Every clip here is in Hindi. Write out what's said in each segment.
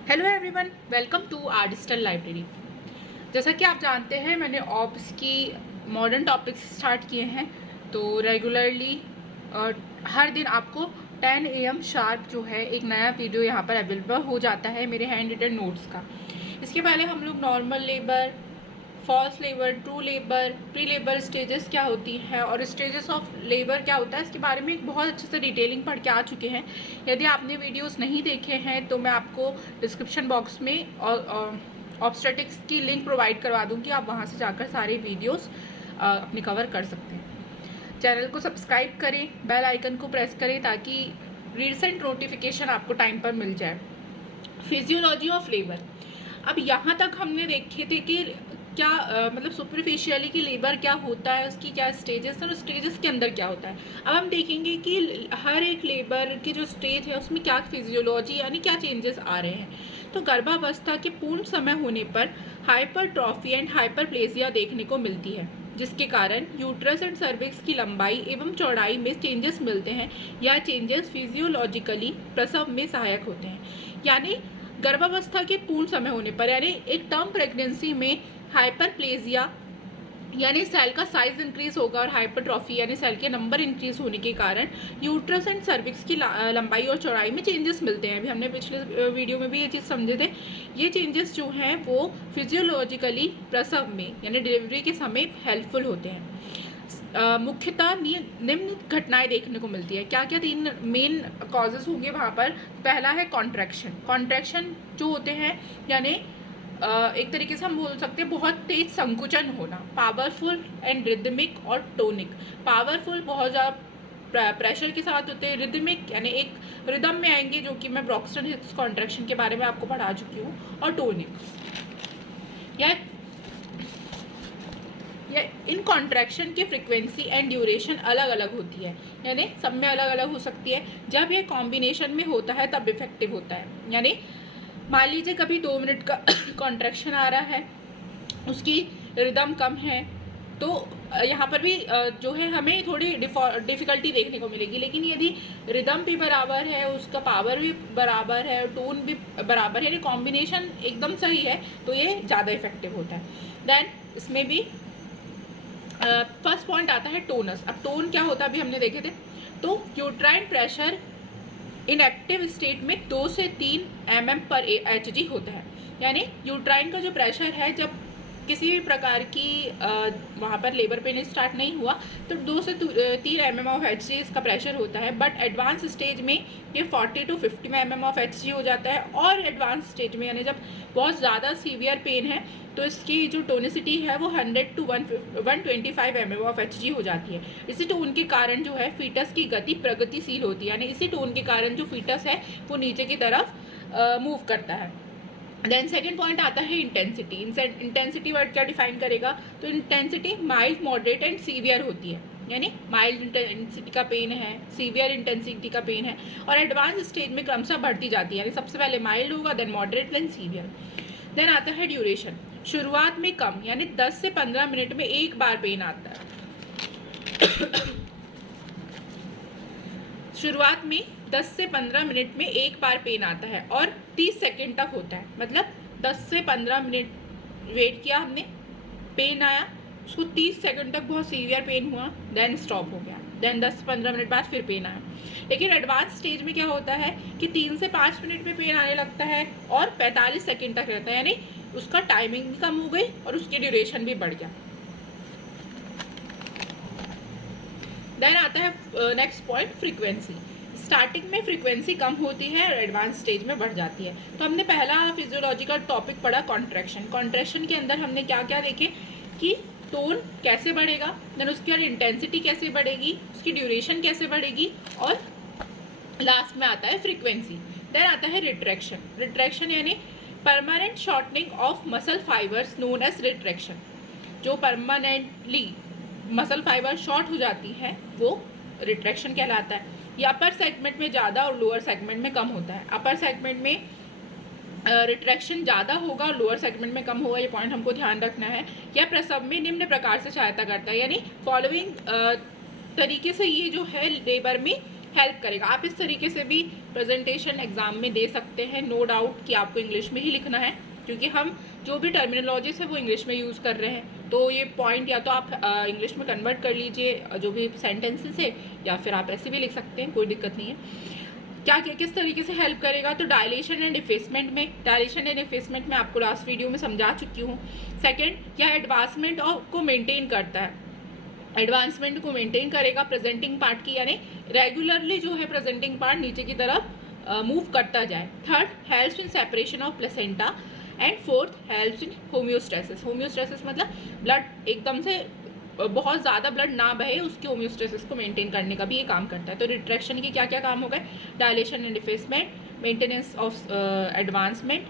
Hello everyone, welcome to our digital library. जैसा कि आप जानते हैं, मैंने ऑब्स की मॉडर्न टॉपिक्स स्टार्ट किए हैं। तो रेगुलरली हर दिन आपको 10 AM शार्प जो है एक नया वीडियो यहाँ पर अवेलेबल हो जाता है मेरे हैंड रिटन नोट्स का। इसके पहले हम लोग normal labour, false labour, true labour, pre labour stages क्या होती हैं और स्टेजेस ऑफ लेबर क्या होता है, इसके बारे में एक बहुत अच्छे से डिटेलिंग पढ़ के आ चुके हैं। यदि आपने वीडियोस नहीं देखे हैं तो मैं आपको डिस्क्रिप्शन बॉक्स में ऑब्स्टेटिक्स की लिंक प्रोवाइड करवा दूँगी, आप वहाँ से जाकर सारे वीडियोस अपने कवर कर सकते हैं। चैनल को सब्सक्राइब करें, बेल आइकन को प्रेस करें ताकि रिसेंट नोटिफिकेशन आपको टाइम पर मिल जाए। फिजियोलॉजी ऑफ लेबर, अब यहाँ तक हमने देखे थे कि क्या मतलब सुपरफिशियली कि लेबर क्या होता है, उसकी क्या स्टेजेस और स्टेजेस के अंदर क्या होता है। अब हम देखेंगे कि हर एक लेबर की जो स्टेज है उसमें क्या फिजियोलॉजी यानी क्या चेंजेस आ रहे हैं। तो गर्भावस्था के पूर्ण समय होने पर हाइपरट्रॉफी एंड हाइपरप्लेजिया देखने को मिलती है, जिसके कारण यूट्रस एंड सर्विक्स की लंबाई एवं चौड़ाई में चेंजेस मिलते हैं। यह चेंजेस फिजियोलॉजिकली प्रसव में सहायक होते हैं। यानी गर्भावस्था के पूर्ण समय होने पर यानी एक टर्म प्रेगनेंसी में हाइपरप्लेजिया यानी सेल का साइज इंक्रीज होगा और हाइपरट्रॉफी यानी सेल के नंबर इंक्रीज होने के कारण यूट्रस एंड सर्विक्स की लंबाई और चौड़ाई में चेंजेस मिलते हैं। अभी हमने पिछले वीडियो में भी ये चीज़ समझे थे। ये चेंजेस जो हैं वो फिजियोलॉजिकली प्रसव में यानी डिलीवरी के समय हेल्पफुल होते हैं। मुख्यतः निम्न घटनाएं देखने को मिलती है। क्या क्या तीन मेन कॉजेज होंगे वहाँ पर। पहला है कॉन्ट्रैक्शन जो होते हैं यानी एक तरीके से हम बोल सकते हैं बहुत तेज संकुचन होना। पावरफुल एंड रिदमिक और टोनिक। पावरफुल बहुत ज़्यादा प्रेशर के साथ होते हैं, रिदमिक यानी एक रिदम में आएंगे, जो कि मैं ब्रॉक्स्टन हिक्स कॉन्ट्रैक्शन के बारे में आपको पढ़ा चुकी हूँ, और टोनिक। या इन कॉन्ट्रैक्शन की फ्रिक्वेंसी एंड ड्यूरेशन अलग अलग होती है, यानी सब में अलग अलग हो सकती है। जब ये कॉम्बिनेशन में होता है तब इफेक्टिव होता है। यानी मान लीजिए कभी 2 मिनट का कॉन्ट्रैक्शन आ रहा है, उसकी रिदम कम है, तो यहाँ पर भी जो है हमें थोड़ी डिफ़िकल्टी देखने को मिलेगी। लेकिन यदि रिदम भी बराबर है, उसका पावर भी बराबर है, टोन भी बराबर है, यानी कॉम्बिनेशन एकदम सही है, तो ये ज़्यादा इफेक्टिव होता है। देन इसमें भी फर्स्ट पॉइंट आता है टोनस। अब टोन क्या होता है अभी हमने देखे थे। तो uterine pressure in active state में 2 से 3 mm/Hg होता है। यानी यूट्राइन का जो प्रेशर है, जब किसी भी प्रकार की वहाँ पर लेबर पेन स्टार्ट नहीं हुआ तो 2 से 3 mm/Hg इसका प्रेशर होता है। बट एडवांस स्टेज में ये 40 to 50 mm/Hg हो जाता है। और एडवांस स्टेज में यानी जब बहुत ज़्यादा सीवियर पेन है तो इसकी जो टोनिसिटी है वो 100 to 125 mm/Hg हो जाती है। इसी टोन के कारण जो है फीटस की गति प्रगतिशील होती है, यानी इसी टोन के कारण जो फीटस है वो नीचे की तरफ मूव करता है। देन सेकेंड पॉइंट आता है इंटेंसिटी। इंटेंसिटी वर्ड क्या डिफाइन करेगा। तो intensity mild, moderate and severe होती है। यानी माइल्ड इंटेंसिटी का पेन है, सीवियर इंटेंसिटी का पेन है, और एडवांस स्टेज में क्रमशः बढ़ती जाती है। यानी सबसे पहले माइल्ड होगा, then moderate, then severe. Then आता है ड्यूरेशन। शुरुआत में कम यानी 10 से 15 मिनट में एक बार पेन आता है। शुरुआत में 10 से 15 मिनट में एक बार पेन आता है और 30 सेकेंड तक होता है। मतलब 10 से 15 मिनट वेट किया हमने, पेन आया, उसको 30 सेकेंड तक बहुत सीवियर पेन हुआ, देन स्टॉप हो गया, देन 10 से 15 मिनट बाद फिर पेन आया। लेकिन एडवांस स्टेज में क्या होता है कि 3 से 5 मिनट में पेन आने लगता है और 45 सेकेंड तक रहता है। यानी उसका टाइमिंग भी कम हो गई और उसकी ड्यूरेशन भी बढ़ गया। देन आता है नेक्स्ट पॉइंट फ्रीक्वेंसी। स्टार्टिंग में फ्रीक्वेंसी कम होती है और एडवांस स्टेज में बढ़ जाती है। तो हमने पहला फिजियोलॉजिकल टॉपिक पढ़ा कॉन्ट्रैक्शन। कॉन्ट्रैक्शन के अंदर हमने क्या क्या देखे कि टोन कैसे बढ़ेगा, देन उसके बाद इंटेंसिटी कैसे बढ़ेगी, उसकी ड्यूरेशन कैसे बढ़ेगी, और लास्ट में आता है फ्रीक्वेंसी। देन आता है रिट्रैक्शन। रिट्रैक्शन यानी permanent shortening of muscle fibres known as retraction. जो परमानेंटली मसल फाइबर शॉर्ट हो जाती है वो रिट्रैक्शन कहलाता है। ये अपर सेगमेंट में ज़्यादा और लोअर सेगमेंट में कम होता है। अपर सेगमेंट में रिट्रैक्शन ज़्यादा होगा और लोअर सेगमेंट में कम होगा, ये पॉइंट हमको ध्यान रखना है। यह प्रसव में निम्न प्रकार से सहायता करता है, यानी फॉलोइंग तरीके से ये जो है लेबर में हेल्प करेगा। आप इस तरीके से भी प्रेजेंटेशन एग्जाम में दे सकते हैं, नो डाउट कि आपको इंग्लिश में ही लिखना है, क्योंकि हम जो भी टर्मिनोलॉजीज है वो इंग्लिश में यूज़ कर रहे हैं। तो ये पॉइंट या तो आप इंग्लिश में कन्वर्ट कर लीजिए जो भी सेंटेंसेस है, या फिर आप ऐसे भी लिख सकते हैं, कोई दिक्कत नहीं है। क्या किस तरीके से हेल्प करेगा, तो डायलेशन एंड इफेसमेंट में आपको लास्ट वीडियो में समझा चुकी हूँ। सेकेंड, यह एडवांसमेंट को मेंटेन करता है, एडवांसमेंट को मेंटेन करेगा प्रेजेंटिंग पार्ट की, यानी रेगुलरली जो है प्रेजेंटिंग पार्ट नीचे की तरफ मूव करता जाए। Third, helps in separation of placenta. And fourth, helps in homeostasis. Homeostasis मतलब ब्लड एकदम से बहुत ज़्यादा ब्लड ना बहे, उसकी होम्योस्टेसिस को मेंटेन करने का भी ये काम करता है। तो रिट्रैक्शन के क्या क्या काम हो गए, dilation and effacement, maintenance of advancement,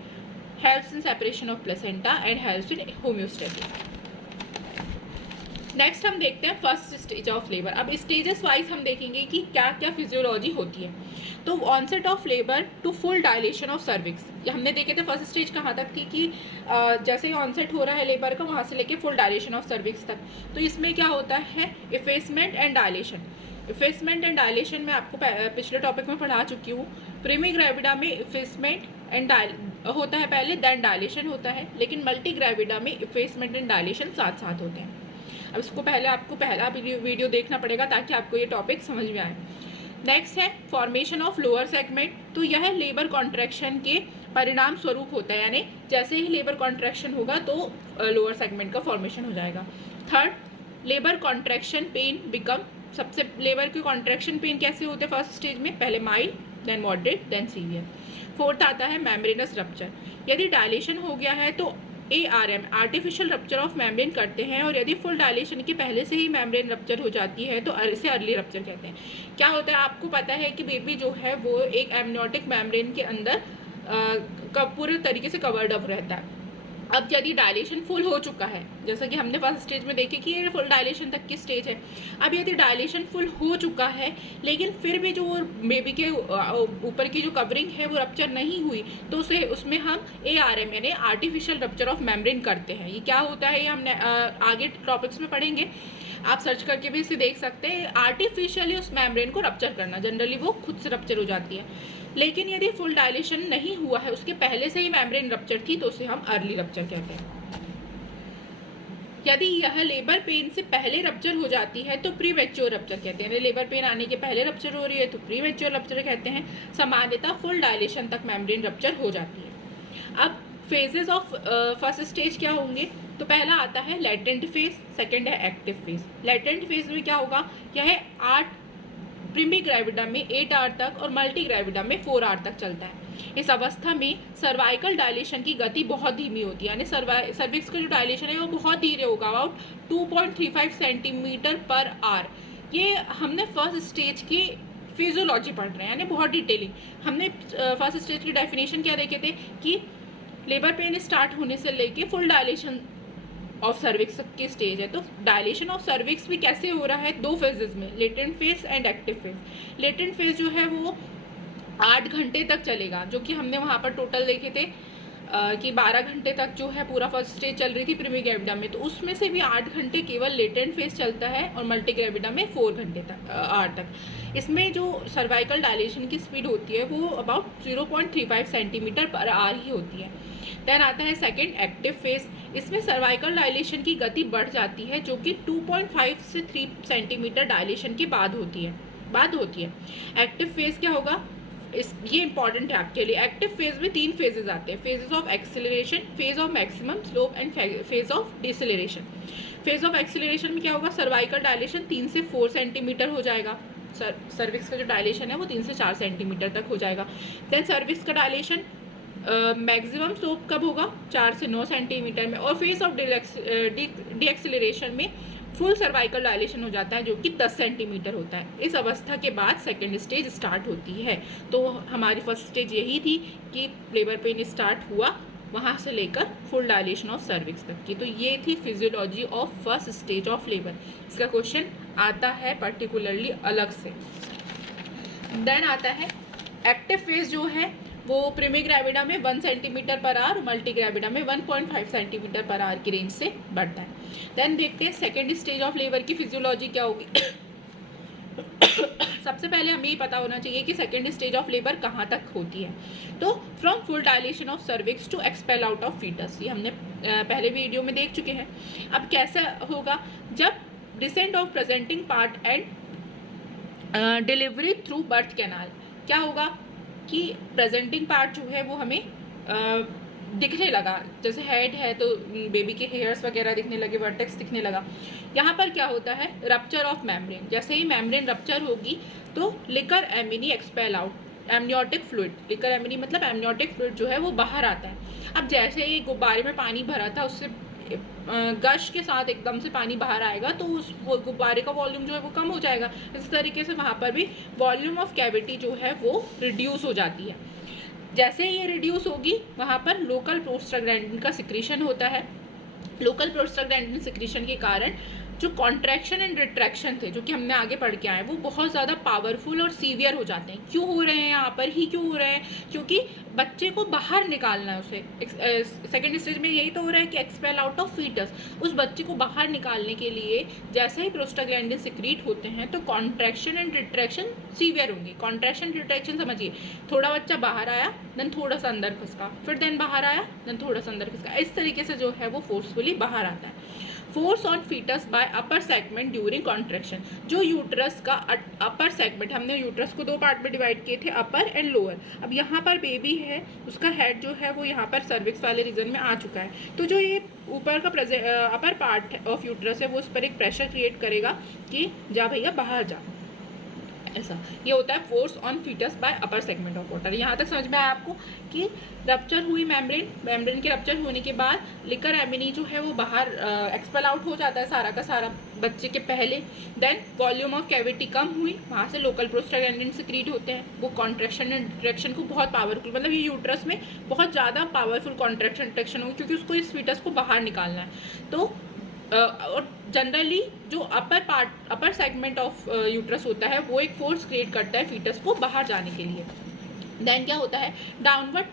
helps in separation of placenta and helps in homeostasis. Next हम देखते हैं फर्स्ट स्टेज ऑफ लेबर। अब स्टेजेस वाइज हम देखेंगे कि क्या क्या फिजियोलॉजी होती है। तो onset of labour to full dilation of cervix, ये हमने देखे थे फर्स्ट स्टेज कहाँ तक थी कि जैसे ही ऑनसेट हो रहा है लेबर का, वहाँ से लेके फुल डायलेशन ऑफ सर्विक्स तक। तो इसमें क्या होता है, effacement and dilation. Effacement and dilation में आपको पिछले टॉपिक में पढ़ा चुकी हूँ। प्रीमी ग्रेविडा में इफेसमेंट एंड होता है पहले, देन डायलेशन होता है, लेकिन मल्टी ग्रेविडा में इफेसमेंट एंड डायलेशन साथ साथ होते हैं। अब इसको पहले आपको पहला वीडियो देखना पड़ेगा ताकि आपको ये टॉपिक समझ में आए। नेक्स्ट है फॉर्मेशन ऑफ लोअर सेगमेंट। तो यह लेबर कॉन्ट्रैक्शन के परिणाम स्वरूप होता है, यानी जैसे ही लेबर कॉन्ट्रैक्शन होगा तो लोअर सेगमेंट का फॉर्मेशन हो जाएगा। Third, labour contraction pain become, सबसे लेबर के कॉन्ट्रैक्शन पेन कैसे होते हैं फर्स्ट स्टेज में, पहले mild, then moderate, then severe. Fourth आता है मेम्ब्रेनस रप्चर। यदि डायलेशन हो गया है तो ARM artificial rupture of membrane करते हैं, और यदि फुल डायलेशन की पहले से ही मेम्ब्रेन रप्चर हो जाती है तो इसे अर्ली रप्चर कहते हैं। क्या होता है, आपको पता है कि बेबी जो है वो एक एमनियोटिक मेम्ब्रेन के अंदर पूरे तरीके से कवर्ड अप रहता है। अब यदि डायलेशन फुल हो चुका है, जैसा कि हमने फर्स्ट स्टेज में देखे कि ये फुल डायलेशन तक की स्टेज है, अब यदि डायलेशन फुल हो चुका है लेकिन फिर भी जो बेबी के ऊपर की जो कवरिंग है वो रप्चर नहीं हुई, तो उसमें हम ARM यानी आर्टिफिशियल रप्चर ऑफ मेम्ब्रेन करते हैं। ये क्या होता है, ये हमने आगे टॉपिक्स में पढ़ेंगे, आप सर्च करके भी इसे देख सकते हैं। आर्टिफिशियली उस मेम्ब्रेन को रप्चर करना, जनरली वो खुद से रप्चर हो जाती है। लेकिन यदि फुल डायलेशन नहीं हुआ है, उसके पहले से ही मेम्ब्रेन रप्चर थी, तो उसे हम अर्ली रप्चर कहते हैं। यदि यह लेबर पेन से पहले रप्चर हो जाती है तो प्रीमेच्योर रप्चर कहते हैं। लेबर पेन आने के पहले रप्चर हो रही है तो प्रीमेच्योर रप्चर कहते हैं। सामान्यतः फुल डायलेशन तक मेम्ब्रेन रप्चर हो जाती है। अब फेजेस ऑफ फर्स्ट स्टेज क्या होंगे, तो पहला आता है लेटेंट फेज, सेकंड है एक्टिव फेज। लेटेंट फेज में क्या होगा, यह 8 प्रीमी ग्रेविडा में 8 आवर तक और मल्टी ग्रेविडा में 4 आवर तक चलता है। इस अवस्था में सर्वाइकल डायलेशन की गति बहुत धीमी होती है, यानी सर्विक्स का जो डायलेशन है वो बहुत धीरे होगा, अबाउट 2.35 सेंटीमीटर पर आवर। ये हमने फर्स्ट स्टेज की फिजियोलॉजी पढ़ रहे हैं, यानी बहुत डिटेलिंग। हमने फर्स्ट स्टेज की डेफिनेशन क्या देखे थे कि लेबर पेन स्टार्ट होने से लेके फुल डायलेशन ऑफ सर्विक्स की स्टेज है। तो डायलेशन ऑफ सर्विक्स भी कैसे हो रहा है, 2 फेजेस में, latent phase and active phase. Latent phase जो है वो 8 घंटे तक चलेगा, जो कि हमने वहाँ पर टोटल देखे थे कि 12 घंटे तक जो है पूरा फर्स्ट स्टेज चल रही थी प्रीमी ग्रेविडा में, तो उसमें से भी 8 घंटे केवल लेटेंट फेज चलता है और मल्टी ग्रेविडा में 4 घंटे तक 8 तक। इसमें जो सर्वाइकल डायलेशन की स्पीड होती है वो अबाउट 0.35 सेंटीमीटर पर आवर ही होती है। देन आता है सेकेंड एक्टिव फेज। इसमें सर्वाइकल डायलेशन की गति बढ़ जाती है, जो कि 2.5 से 3 सेंटीमीटर डायलेशन के बाद होती है। एक्टिव फेज क्या होगा, ये इंपॉर्टेंट है आपके लिए। एक्टिव फेज में 3 फेजेस आते हैं, phases of acceleration, phase of maximum slope and phase of deceleration. Phase of acceleration में क्या होगा, सर्वाइकल डायलेशन 3 से 4 सेंटीमीटर हो जाएगा। सर्विक्स का जो डायलेशन है वो 3 से 4 सेंटीमीटर तक हो जाएगा। देन सर्विक्स का डायलेशन मैक्सिमम स्लोप कब होगा, 4 से 9 सेंटीमीटर में। और फेज ऑफ डीएक्सेलरेशन में फुल सर्वाइकल डायलेशन हो जाता है, जो कि 10 सेंटीमीटर होता है। इस अवस्था के बाद सेकेंड स्टेज स्टार्ट होती है। तो हमारी फर्स्ट स्टेज यही थी कि लेबर पेन स्टार्ट हुआ, वहाँ से लेकर फुल डायलेशन ऑफ सर्विक्स तक की। तो ये थी physiology of first stage of labour. इसका क्वेश्चन आता है पर्टिकुलरली अलग से। देन आता है एक्टिव फेज, जो है वो प्रीमी ग्रेविडा में 1 centimetre per hour, multi gravida में 1.5 सेंटीमीटर पर आवर की रेंज से बढ़ता है। देन देखते हैं सेकेंड स्टेज ऑफ लेबर की फिजियोलॉजी क्या होगी। सबसे पहले हमें ये पता होना चाहिए कि सेकेंड स्टेज ऑफ लेबर कहाँ तक होती है। तो from full dilation of cervix to expel out of foetus, ये हमने पहले वीडियो में देख चुके हैं। अब कैसे होगा, जब descent of presenting part and delivery through birth canal, क्या होगा कि प्रेजेंटिंग पार्ट जो है वो हमें दिखने लगा, जैसे हेड है तो बेबी के हेयर्स वगैरह दिखने लगे, वर्टेक्स दिखने लगा। यहाँ पर क्या होता है, रप्चर ऑफ मेम्ब्रेन, जैसे ही मेम्ब्रेन रप्चर होगी तो liquor amnii expel out, amniotic fluid, liquor amnii मतलब एमनियोटिक फ्लूइड जो है वो बाहर आता है। अब जैसे ही गुब्बारे में पानी भरा था उससे गश के साथ एकदम से पानी बाहर आएगा तो उस गुब्बारे का वॉल्यूम जो है वो कम हो जाएगा। इस तरीके से वहाँ पर भी वॉल्यूम ऑफ कैविटी जो है वो रिड्यूस हो जाती है। जैसे ये रिड्यूस होगी वहाँ पर लोकल प्रोस्टाग्लैंडिन का सिक्रीशन होता है। लोकल प्रोस्टाग्लैंडिन सिक्रीशन के कारण जो कॉन्ट्रैक्शन एंड रिट्रैक्शन थे जो कि हमने आगे पढ़ के आए वो बहुत ज़्यादा पावरफुल और सीवियर हो जाते हैं। क्यों हो रहे हैं, यहाँ पर ही क्यों हो रहे हैं, क्योंकि बच्चे को बाहर निकालना है उसे। सेकेंड स्टेज में यही तो हो रहा है कि एक्सपेल आउट ऑफ फीटस, उस बच्चे को बाहर निकालने के लिए जैसे ही प्रोस्टाग्लैंडिन सिक्रीट होते हैं तो कॉन्ट्रैक्शन एंड रिट्रैक्शन सीवियर होंगे। कॉन्ट्रैक्शन रिट्रैक्शन समझिए, थोड़ा बच्चा बाहर आया देन थोड़ा सा अंदर खिसका, फिर देन बाहर आया देन थोड़ा सा अंदर खिसका, इस तरीके से जो है वो फोर्सफुली बाहर आता है। Force on fetus by upper segment during contraction, जो यूट्रस का अपर सेगमेंट, हमने यूट्रस को दो पार्ट में डिवाइड किए थे, अपर एंड लोअर। अब यहाँ पर बेबी है, उसका हेड जो है वो यहाँ पर सर्विक्स वाले रीजन में आ चुका है, तो जो ये ऊपर का अपर पार्ट ऑफ यूट्रस है वो उस पर एक प्रेशर क्रिएट करेगा कि जा भैया बाहर जा, ऐसा। ये होता है force on fetus by upper segment of water. यहाँ तक समझ में आया आपको कि रप्चर हुई मेम्ब्रेन के रप्चर होने के बाद लिकर एमिनी जो है वो बाहर एक्सपेल आउट हो जाता है सारा का सारा बच्चे के पहले। देन वॉल्यूम ऑफ कैविटी कम हुई, वहाँ से लोकल प्रोस्टाग्लैंडिन सिक्रीट होते हैं, वो कॉन्ट्रैक्शन एंड रिट्रैक्शन को बहुत पावरफुल, मतलब ये यूट्रस में बहुत ज़्यादा पावरफुल कॉन्ट्रैक्शन रिट्रैक्शन होगी क्योंकि उसको इस फीटस को बाहर निकालना है। तो और जनरली जो अपर सेगमेंट ऑफ यूट्रस होता है वो एक फोर्स क्रिएट करता है फीटस को बाहर जाने के लिए। देन क्या होता है, downward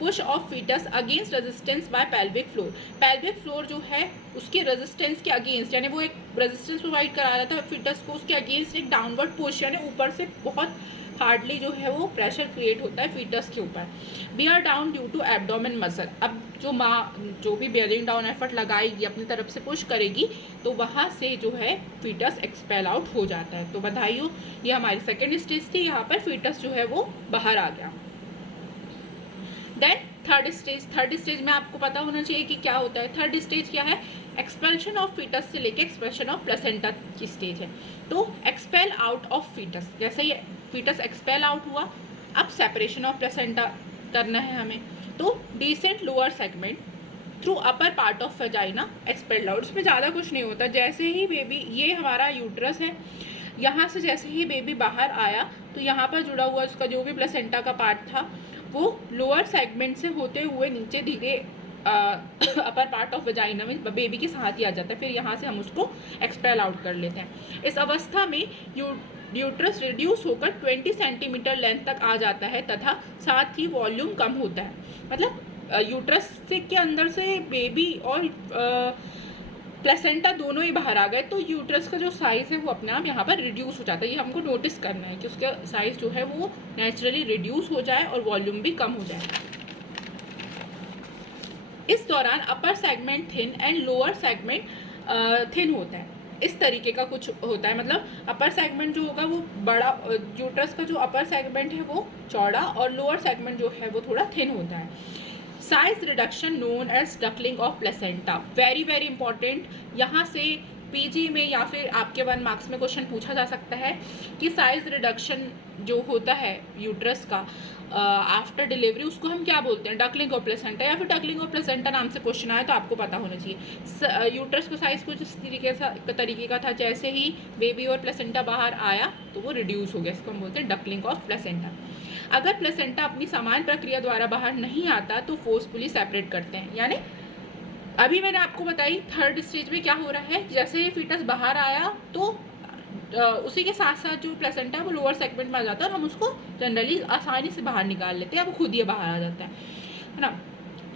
push of fetus against resistance by pelvic floor. Pelvic floor जो है उसके रेजिस्टेंस के अगेंस्ट, यानी वो एक रेजिस्टेंस प्रोवाइड करा रहा था फीटस को, उसके अगेंस्ट एक डाउनवर्ड पुश यानी ऊपर से बहुत हार्डली जो है वो प्रेशर क्रिएट होता है फीटस के ऊपर। Bear down due to abdomen muscle, अब जो माँ जो भी बियरिंग डाउन एफर्ट लगाएगी अपनी तरफ से पुश करेगी तो वहाँ से जो है फीटस एक्सपेल आउट हो जाता है। तो बधाई हो, ये हमारी सेकेंड स्टेज थी, यहाँ पर फीटस जो है वो बाहर आ गया। देन थर्ड स्टेज में आपको पता होना चाहिए कि क्या होता है। थर्ड स्टेज क्या है, एक्सपेल्शन ऑफ फीटस से लेके एक्सपेल्शन ऑफ प्लेसेंटा की स्टेज है। तो एक्सपेल आउट ऑफ फीटस, जैसे ही फीटस एक्सपेल आउट हुआ अब सेपरेशन ऑफ प्लेसेंटा करना है हमें, तो descent lower segment through upper part of vagina expelled out. उसमें ज़्यादा कुछ नहीं होता, जैसे ही बेबी, ये हमारा यूट्रस है, यहाँ से जैसे ही बेबी बाहर आया तो यहाँ पर जुड़ा हुआ उसका जो भी प्लेसेंटा का पार्ट था वो लोअर सेगमेंट से होते हुए नीचे धीरे अपर पार्ट ऑफ वेजाइना में बेबी के साथ ही आ जाता है, फिर यहाँ से हम उसको एक्सपेल आउट कर लेते हैं। इस अवस्था में यूट्रस रिड्यूस होकर 20 सेंटीमीटर लेंथ तक आ जाता है तथा साथ ही वॉल्यूम कम होता है। मतलब यूट्रस के अंदर से बेबी और प्लेसेंटा दोनों ही बाहर आ गए तो यूट्रस का जो साइज़ है वो अपने आप यहाँ पर रिड्यूस हो जाता है। ये हमको नोटिस करना है कि उसका साइज़ जो है वो नेचुरली रिड्यूस हो जाए और वॉल्यूम भी कम हो जाए। इस दौरान upper segment thin and lower segment thin होता है, इस तरीके का कुछ होता है। मतलब अपर सेगमेंट जो होगा वो बड़ा, यूट्रस का जो अपर सेगमेंट है वो चौड़ा और लोअर सेगमेंट जो है वो थोड़ा थिन होता है। Size reduction known as duckling of placenta, very very important. यहाँ से पीजी में या फिर आपके 1 मार्क्स में क्वेश्चन पूछा जा सकता है कि साइज रिडक्शन जो होता है यूट्रस का आफ्टर डिलीवरी उसको हम क्या बोलते हैं, डकलिंग ऑफ प्लेसेंटा या फिर डकलिंग ऑफ प्लेसेंटा नाम से क्वेश्चन आया तो आपको पता होना चाहिए। यूट्रस का साइज कुछ इस तरीके का था, जैसे ही बेबी और प्लेसेंटा बाहर आया तो वो रिड्यूस हो गया, इसको हम बोलते हैं डकलिंग ऑफ प्लेसेंटा। अगर प्लेसेंटा अपनी समान प्रक्रिया द्वारा बाहर नहीं आता तो फोर्सफुली सेपरेट करते हैं। यानी अभी मैंने आपको बताई थर्ड स्टेज में क्या हो रहा है, जैसे ही फीटस बाहर आया तो उसी के साथ साथ जो प्लेसेंटा है वो लोअर सेगमेंट में आ जाता है और हम उसको जनरली आसानी से बाहर निकाल लेते हैं, वो खुद ही बाहर आ जाता है ना।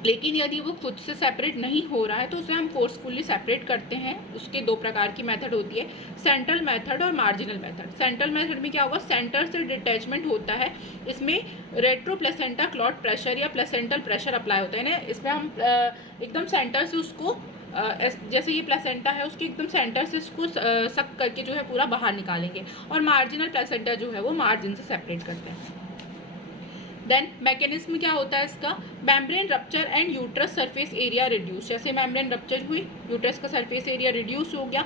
लेकिन यदि वो खुद से सेपरेट नहीं हो रहा है तो उसे हम फोर्सफुली सेपरेट करते हैं। उसके दो प्रकार की मेथड होती है, सेंट्रल मेथड और मार्जिनल मेथड। सेंट्रल मेथड में क्या होगा, सेंटर से डिटैचमेंट होता है, इसमें रेट्रो प्लेसेंटा क्लॉट प्रेशर या प्लेसेंटल प्रेशर अप्लाई होता है ना, इसमें हम एकदम सेंटर से उसको जैसे ये प्लेसेंटा है उसके एकदम सेंटर से उसको सक करके जो है पूरा बाहर निकालेंगे, और मार्जिनल प्लेसेंटा जो है वो मार्जिन से सेपरेट करते हैं। देन मैकेनिज्म क्या होता है इसका, membrane rupture and uterus surface area reduce. जैसे मेम्ब्रेन रप्चर हुई, यूट्रस का सरफेस एरिया रिड्यूस हो गया।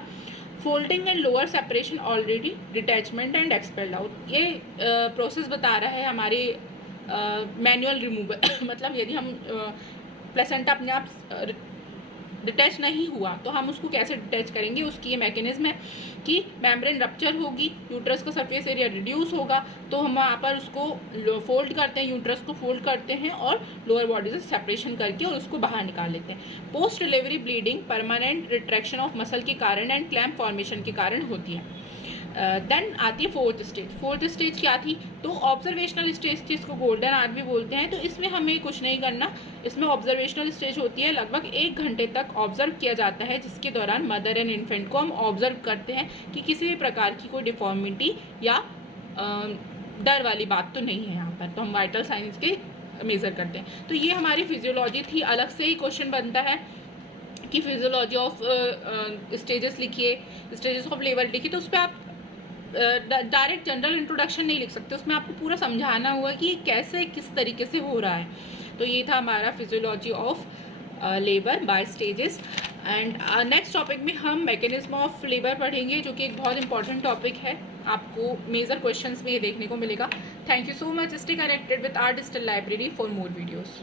Folding and lower separation already, detachment and expelled out. ये प्रोसेस बता रहा है हमारे मैनुअल रिमूवल मतलब यदि हम प्लेसेंटा अपने आप डिटैच नहीं हुआ तो हम उसको कैसे डिटैच करेंगे, उसकी ये मैकेनिज्म है कि मेम्ब्रेन रप्चर होगी, यूट्रस का सरफेस एरिया रिड्यूस होगा, तो हम वहाँ पर उसको फोल्ड करते हैं, यूट्रस को फोल्ड करते हैं और लोअर बॉडी से सेपरेशन करके और उसको बाहर निकाल लेते हैं। Post delivery bleeding permanent retraction of muscle के कारण एंड क्लैम्प फॉर्मेशन के कारण होती है। देन आती है फोर्थ स्टेज। फोर्थ स्टेज क्या थी, तो ऑब्जर्वेशनल स्टेज, जिसको गोल्डन आवर भी बोलते हैं। तो इसमें हमें कुछ नहीं करना, इसमें ऑब्जर्वेशनल स्टेज होती है, लगभग 1 घंटे तक ऑब्जर्व किया जाता है, जिसके दौरान मदर एंड इन्फेंट को हम ऑब्जर्व करते हैं कि किसी भी प्रकार की कोई डिफॉर्मिटी या डर वाली बात तो नहीं है यहाँ पर, तो हम वाइटल साइंस के मेज़र करते हैं। तो ये हमारी फिजियोलॉजी थी। अलग से ही क्वेश्चन बनता है कि फिजियोलॉजी ऑफ स्टेजेस लिखिए, स्टेजेस ऑफ लेबर लिखिए, तो उस पर आप डायरेक्ट जनरल इंट्रोडक्शन नहीं लिख सकते, उसमें आपको पूरा समझाना हुआ कि कैसे किस तरीके से हो रहा है। तो ये था हमारा physiology of labour by stages. And next topic में हम मैकेनिज्म ऑफ लेबर पढ़ेंगे, जो कि एक बहुत इंपॉर्टेंट टॉपिक है, आपको मेजर क्वेश्चंस में ये देखने को मिलेगा। Thank you so much. Stay connected with our digital library for more videos.